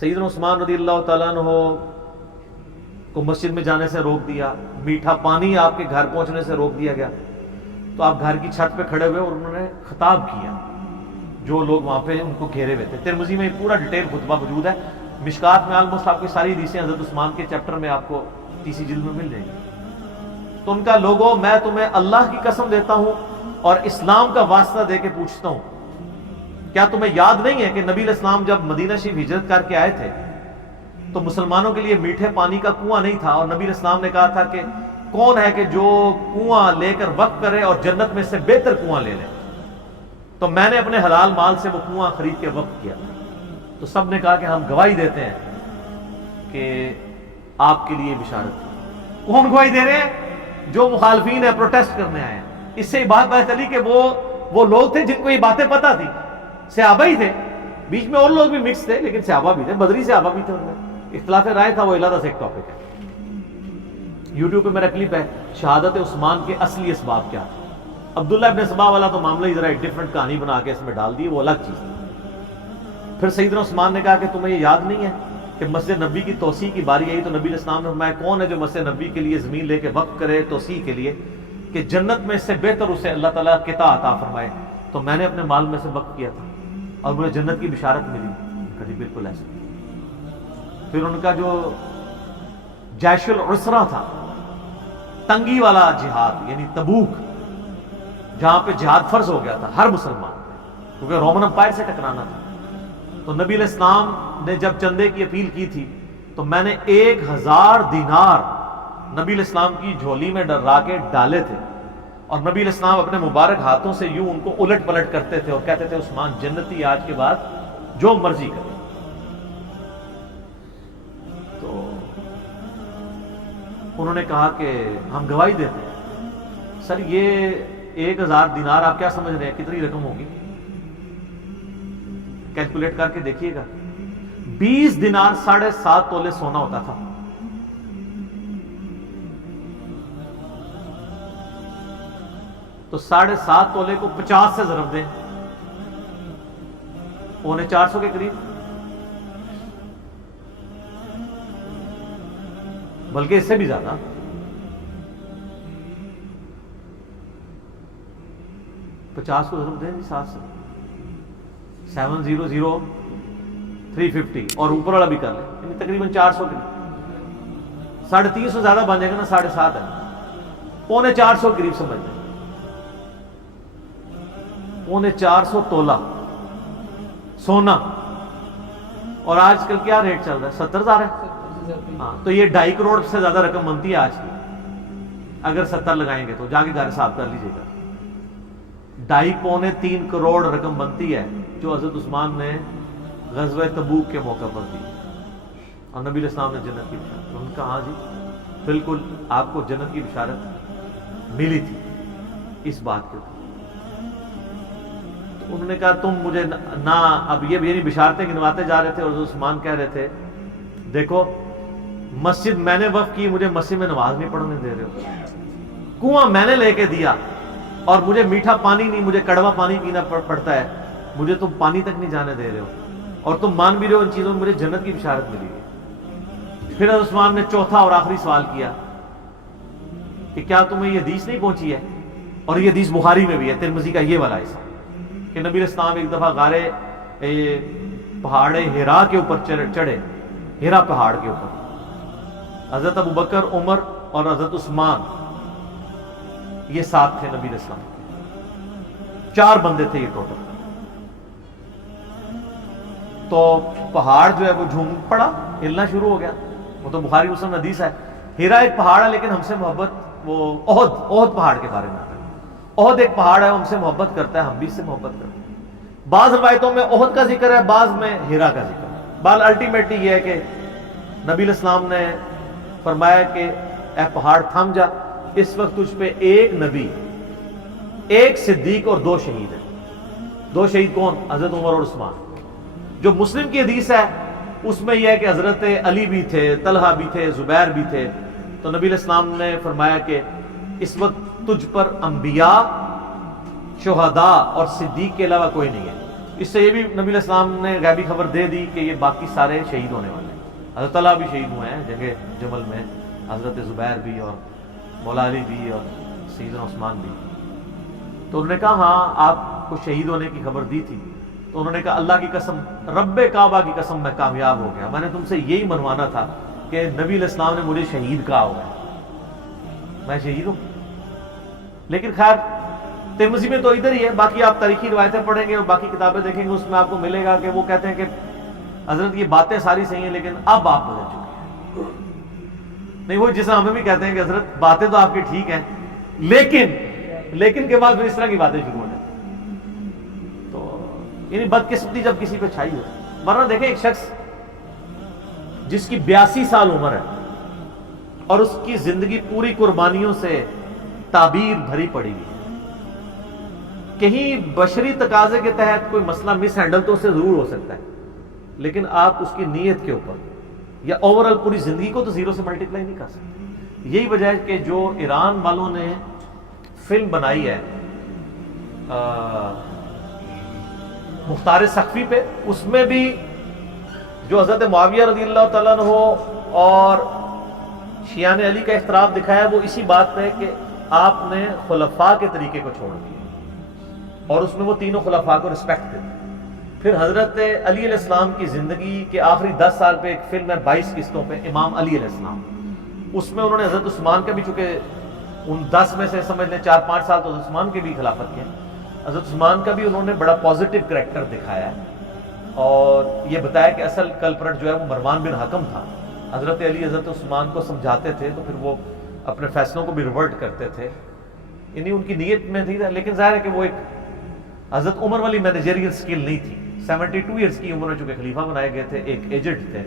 سیدنا عثمان رضی اللہ تعالیٰ عنہ کو مسجد میں جانے سے روک دیا، میٹھا پانی آپ کے گھر پہنچنے سے روک دیا گیا، تو آپ گھر کی چھت پہ کھڑے ہوئے اور انہوں نے خطاب کیا جو لوگ وہاں پہ ان کو گھیرے ہوئے تھے۔ ترمذی میں پورا ڈیٹیل خطبہ موجود ہے، مشکات میں آلموسٹ آپ کی ساری حدیثیں حضرت عثمان کے چیپٹر میں آپ کو تیسری جلد میں مل جائیں گی۔ تو ان کا لوگوں، میں تمہیں اللہ کی قسم دیتا ہوں اور اسلام کا واسطہ دے کے پوچھتا ہوں، کیا تمہیں یاد نہیں ہے کہ نبی علیہ السلام جب مدینہ شریف ہجرت کر کے آئے تھے تو مسلمانوں کے لیے میٹھے پانی کا کنواں نہیں تھا، اور نبی علیہ السلام نے کہا تھا کہ کون ہے کہ جو کنواں لے کر وقف کرے اور جنت میں سے بہتر کنواں لے لے، تو میں نے اپنے حلال مال سے وہ کنواں خرید کے وقف کیا۔ تو سب نے کہا کہ ہم گواہی دیتے ہیں کہ آپ کے لیے بشارت تھی۔ کون گواہی دے رہے ہیں؟ جو مخالفین ہیں، پروٹیسٹ کرنے آئے ہیں۔ اس سے بات پتہ چلی کہ وہ لوگ تھے جن کو یہ باتیں پتہ تھی، صحابہ ہی تھے، بیچ میں اور لوگ بھی مکس تھے لیکن صحابہ بھی تھے، بدری صحابہ بھی تھے، ان میں اختلاف رائے تھا، وہ علیحدہ سے ایک ٹاپک ہے۔ یوٹیوب پہ میرا کلپ ہے شہادت عثمان کے اصلی اسباب کیا تھے۔ عبداللہ ابن سبا والا تو معاملہ ہی ذرا ایک ڈفرنٹ کہانی بنا کے اس میں ڈال دی، وہ الگ چیز تھی۔ پھر سیدنا عثمان نے کہا کہ تمہیں یہ یاد نہیں ہے کہ مسجد نبی کی توسیع کی باری آئی تو نبی علیہ السلام نے فرمایا کون ہے جو مسجد نبی کے لیے زمین لے کے وقف کرے توسیع کے لیے کہ جنت میں سے بہتر اسے اللہ تعالیٰ قطع عطا فرمائے، تو میں نے اپنے مال میں سے وقف کیا تھا اور مجھے جنت کی بشارت ملی۔ کہا جی بالکل ایسا۔ پھر ان کا جو جیش العسرہ تھا، تنگی والا جہاد، یعنی تبوک، جہاں پہ جہاد فرض ہو گیا تھا ہر مسلمان، کیونکہ رومن امپائر سے ٹکرانا تھا، تو نبی علیہ السلام نے جب چندے کی اپیل کی تھی تو میں نے 1000 دینار نبی علیہ السلام کی جھولی میں ڈرا کے ڈالے تھے، اور نبی علیہ السلام اپنے مبارک ہاتھوں سے یوں ان کو الٹ پلٹ کرتے تھے اور کہتے تھے عثمان جنتی، آج کے بعد جو مرضی کرے۔ تو انہوں نے کہا کہ ہم گواہی دیتے ہیں۔ سر یہ 1000 دینار آپ کیا سمجھ رہے ہیں کتنی رقم ہوگی؟ کیلکولیٹ کر کے دیکھیے گا، 20 دینار 7.5 تولے سونا ہوتا تھا۔ تو 7.5 تولے کو 50 سے ضرب دیں، 450 کے قریب، بلکہ اس سے بھی زیادہ۔ پچاس کو ضرب دیں 7 سے، 700,350 اور اوپر والا بھی کر لیں، یعنی تقریباً 400 کے 350 زیادہ بن جائے گا نا، 7.5 ہے، 450 قریب سمجھ لیں، 450 تولہ سونا۔ اور آج کل کیا ریٹ چل رہا ہے؟ 70,000 ہے۔ ہاں، تو یہ 2.5 کروڑ سے زیادہ رقم بنتی ہے آج کی، اگر 70 لگائیں گے تو جا کے گھر حساب کر لیجیے گا، 2.5-3 کروڑ رقم بنتی ہے جو حضرت عثمان نے غزوہ تبوک کے موقع پر دی، اور نبی علیہ السلام نے جنت کی بشارت۔ ان کا ہاں جی بالکل آپ کو جنت کی بشارت ملی تھی اس بات کے اوپر۔ تو انہوں نے کہا تم مجھے نہ، اب یہ بھی بشارتیں گنواتے جا رہے تھے، اور حضرت عثمان کہہ رہے تھے دیکھو مسجد میں نے وقف کی، مجھے مسجد میں نماز نہیں پڑھنے دے رہے ہو، کنواں میں نے لے کے دیا اور مجھے میٹھا پانی نہیں، مجھے کڑوا پانی پینا پڑتا ہے، مجھے تم پانی تک نہیں جانے دے رہے ہو، اور تم مان بھی رہے ہو ان چیزوں میں مجھے جنت کی بشارت ملی ہے۔ پھر حضرت عثمان نے چوتھا اور آخری سوال کیا کہ کیا تمہیں یہ حدیث نہیں پہنچی ہے؟ اور یہ حدیث بخاری میں بھی ہے، ترمذی کا یہ والا حصہ، کہ نبی علیہ السلام ایک دفعہ غارے پہاڑ ہیرا کے اوپر چڑھے، ہیرا پہاڑ کے اوپر، حضرت ابو بکر، عمر اور حضرت عثمان یہ ساتھ تھے نبی علیہ السلام، 4 بندے تھے یہ ٹوٹل۔ تو پہاڑ جو ہے وہ جھوم پڑا، ہلنا شروع ہو گیا، وہ تو بخاری مسلم حدیث ہے۔ ہیرا ایک پہاڑ ہے لیکن ہم سے محبت، وہ احد پہاڑ کے بارے میں آتا ہے، احد ایک پہاڑ ہے، ہم سے محبت کرتا ہے، ہم بھی اس سے محبت کرتے ہیں۔ بعض روایتوں میں احد کا ذکر ہے، بعض میں ہیرا کا ذکر ہے۔ بال الٹیمیٹلی یہ ہے کہ نبی علیہ السلام نے فرمایا کہ اے پہاڑ تھم جا، اس وقت تجھ پہ 1 نبی، 1 صدیق اور 2 شہید ہیں۔ 2 شہید کون؟ حضرت عمر اور عثمان۔ جو مسلم کی حدیث ہے اس میں یہ ہے کہ حضرت علی بھی تھے، طلحہ بھی تھے، زبیر بھی تھے۔ تو نبی علیہ السلام نے فرمایا کہ اس وقت تجھ پر انبیاء، شہداء اور صدیق کے علاوہ کوئی نہیں ہے، اس سے یہ بھی نبی علیہ السلام نے غیبی خبر دے دی کہ یہ باقی سارے شہید ہونے والے ہیں. حضرت طلحہ بھی شہید ہوئے ہیں جنگ جمل میں، حضرت زبیر بھی اور مولا علی بھی اور سیدنا عثمان بھی. تو انہوں نے کہا ہاں آپ کو شہید ہونے کی خبر دی تھی. تو انہوں نے کہا اللہ کی قسم، رب کعبہ کی قسم، میں کامیاب ہو گیا. میں نے تم سے یہی منوانا تھا کہ نبی علیہ السلام نے مجھے شہید کہا ہوا ہے، میں شہید ہوں. لیکن خیر ترمذی میں تو ادھر ہی ہے، باقی آپ تاریخی روایتیں پڑھیں گے اور باقی کتابیں دیکھیں گے، اس میں آپ کو ملے گا کہ وہ کہتے ہیں کہ حضرت یہ باتیں ساری صحیح ہیں لیکن اب آپ بدل چکے ہیں. نہیں، وہ جسے ہمیں بھی کہتے ہیں کہ حضرت باتیں تو آپ کی ٹھیک ہیں لیکن کے بعد پھر اس طرح کی باتیں شروع ہو جاتی. تو یعنی بدقسمتی جب کسی پہ چھائی ہو. ورنہ دیکھیں ایک شخص جس کی 82 سال عمر ہے اور اس کی زندگی پوری قربانیوں سے تعبیر بھری پڑی ہوئی ہے، کہیں بشری تقاضے کے تحت کوئی مسئلہ مس ہینڈل تو اسے ضرور ہو سکتا ہے، لیکن آپ اس کی نیت کے اوپر یا اوورآل پوری زندگی کو تو زیرو سے ملٹیپلائی نہیں کر سکتے. یہی وجہ ہے کہ جو ایران والوں نے فلم بنائی ہے مختار سقفی پہ، اس میں بھی جو حضرت معاویہ رضی اللہ تعالیٰ عنہ اور شیعان علی کا اختلاف دکھایا وہ اسی بات پہ کہ آپ نے خلفاء کے طریقے کو چھوڑ دیا اور اس میں وہ تینوں خلفاء کو رسپیکٹ دیتے. پھر حضرت علی علیہ السلام کی زندگی کے آخری 10 سال پہ ایک فلم ہے 22 قسطوں پہ، امام علی علیہ السلام. اس میں انہوں نے حضرت عثمان کا بھی، چونکہ ان 10 میں سے سمجھ لیں 4-5 سال تو حضرت عثمان کے بھی خلافت کے، حضرت عثمان کا بھی انہوں نے بڑا پازیٹیو کریکٹر دکھایا ہے اور یہ بتایا کہ اصل کلپرٹ جو ہے وہ مروان بن حکم تھا. حضرت علی حضرت عثمان کو سمجھاتے تھے تو پھر وہ اپنے فیصلوں کو بھی ریورٹ کرتے تھے، یعنی ان کی نیت میں تھی. لیکن ظاہر ہے کہ وہ ایک حضرت عمر والی مینیجریل سکل نہیں تھی. 72 ایئرز کی عمر میں چونکہ خلیفہ بنائے گئے تھے، ایک ایجڈ تھے.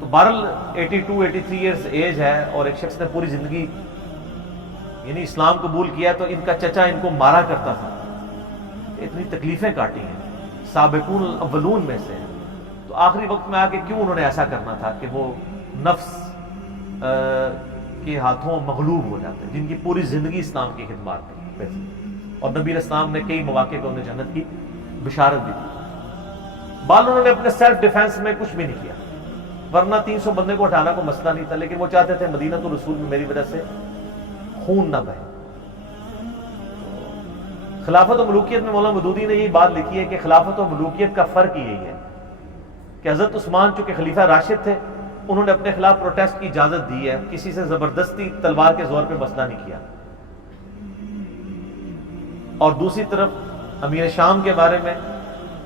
تو بہرحال 82-83 ایئرز ایج ہے اور ایک شخص نے پوری زندگی یعنی اسلام قبول کیا. تو ان کا چچا ان کو مارا کرتا تھا، اتنی تکلیفیں کاٹی ہیں، سابقون الاولون میں سے. تو آخری وقت میں آ کے کیوں انہوں نے ایسا کرنا تھا کہ وہ نفس کے ہاتھوں مغلوب ہو جاتے جن کی پوری زندگی اسلام کی خدمات پہ تھی اور نبی علیہ السلام نے کئی مواقع پہ انہیں جنت کی بشارت بھی دی. بال انہوں نے اپنے سیلف ڈیفenس میں کچھ بھی نہیں کیا، ورنہ 300 بندے کو ہٹانا کوئی مسئلہ نہیں تھا، لیکن وہ چاہتے تھے مدینہ تو رسول میں میری وجہ سے خون نہ بہے. خلافت و ملوکیت میں مولانا مودودی نے یہی بات لکھی ہے کہ خلافت و ملوکیت کا فرق یہی ہے کہ حضرت عثمان چونکہ خلیفہ راشد تھے، انہوں نے اپنے خلاف پروٹیسٹ کی اجازت دی ہے، کسی سے زبردستی تلوار کے زور پہ مسئلہ نہیں کیا. اور دوسری طرف امیر شام کے بارے میں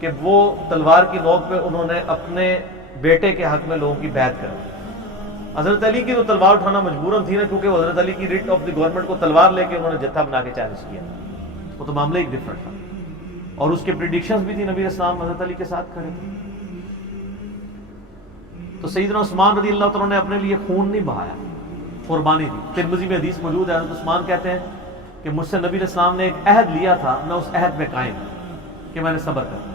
کہ وہ تلوار کی نوک پہ انہوں نے اپنے بیٹے کے حق میں لوگوں کی بیعت کر دی. حضرت علی کی تو تلوار اٹھانا مجبوراً تھی نا، کیونکہ وہ حضرت علی کی ریٹ آف دی گورنمنٹ کو تلوار لے کے انہوں نے جتھا بنا کے چیلنج کیا. وہ تو معاملہ ایک ڈفرنٹ تھا اور اس کے پریڈکشنز بھی تھی. نبی علیہ السلام حضرت علی کے ساتھ کھڑے تھے. تو سیدنا عثمان رضی اللہ تعالیٰ نے اپنے لیے خون نہیں بہایا، قربانی دی. ترمذی میں حدیث موجود ہے، حضرت عثمان کہتے ہیں کہ مجھ سے نبی علیہ السلام نے ایک عہد لیا تھا، میں اس عہد میں قائم ہوں کہ میں نے صبر کرنا.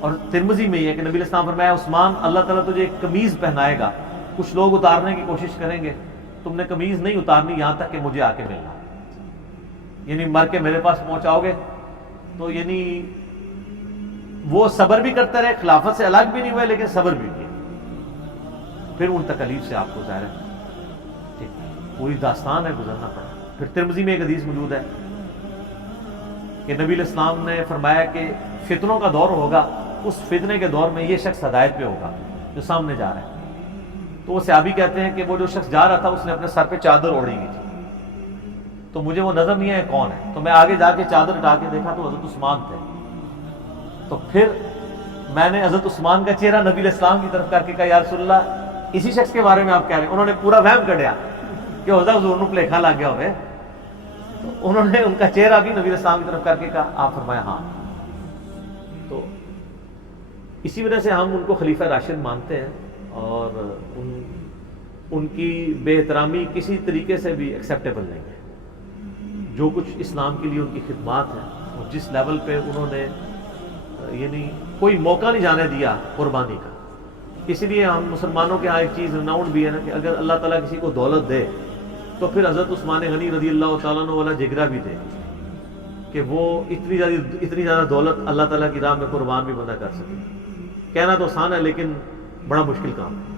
اور ترمذی میں یہ ہے کہ نبی علیہ السلام فرمایا عثمان اللہ تعالیٰ تجھے ایک قمیض پہنائے گا، کچھ لوگ اتارنے کی کوشش کریں گے، تم نے قمیض نہیں اتارنی یہاں تک کہ مجھے آ کے ملنا، یعنی مر کے میرے پاس پہنچاؤ گے. تو یعنی وہ صبر بھی کرتے رہے، خلافت سے الگ بھی نہیں ہوئے لیکن صبر بھی کیا. پھر ان تکلیف سے آپ کو ظاہر ہے پوری داستان ہے گزرنا پڑا. پھر ترمذی میں ایک حدیث موجود ہے کہ نبی علیہ السلام نے فرمایا کہ فتنوں کا دور ہوگا، اس فتنے کے دور میں یہ شخص ہدایت پہ ہوگا جو سامنے جا رہا ہے. تو وہ صحابی کہتے ہیں کہ وہ جو شخص جا رہا تھا اس نے اپنے سر پہ چادر اوڑھی ہوئی تھی، تو مجھے وہ نظر نہیں آیا کون ہے. تو میں آگے جا کے چادر ہٹا کے دیکھا تو حضرت عثمان تھے. تو پھر میں نے حضرت عثمان کا چہرہ نبی علیہ السلام کی طرف کر کے کہا یا رسول اللہ اسی شخص کے بارے میں آپ کہہ رہے ہیں. انہوں نے پورا وہم کڈیا کہ حضرت حضور نو پلیکھا لگ گیا ہوئے. تو انہوں نے ان کا چہرہ بھی نبی علیہ السلام کی طرف کر کے کہا، آپ فرمایا ہاں. تو اسی وجہ سے ہم ان کو خلیفہ راشد مانتے ہیں اور ان کی بے احترامی کسی طریقے سے بھی ایکسیپٹیبل نہیں ہے. جو کچھ اسلام کے لیے ان کی خدمات ہیں اور جس لیول پہ انہوں نے یعنی کوئی موقع نہیں جانے دیا قربانی کا. اسی لیے ہم مسلمانوں کے ہاں ایک چیز رناؤنڈ بھی ہے نا کہ اگر اللہ تعالیٰ کسی کو دولت دے تو پھر حضرت عثمان غنی رضی اللہ تعالیٰ عنہ والا جگرا بھی دے. کہ وہ اتنی زیادہ دولت اللہ تعالیٰ کی راہ میں قربان بھی بندہ کر سکے. کہنا تو آسان ہے لیکن بڑا مشکل کام ہے.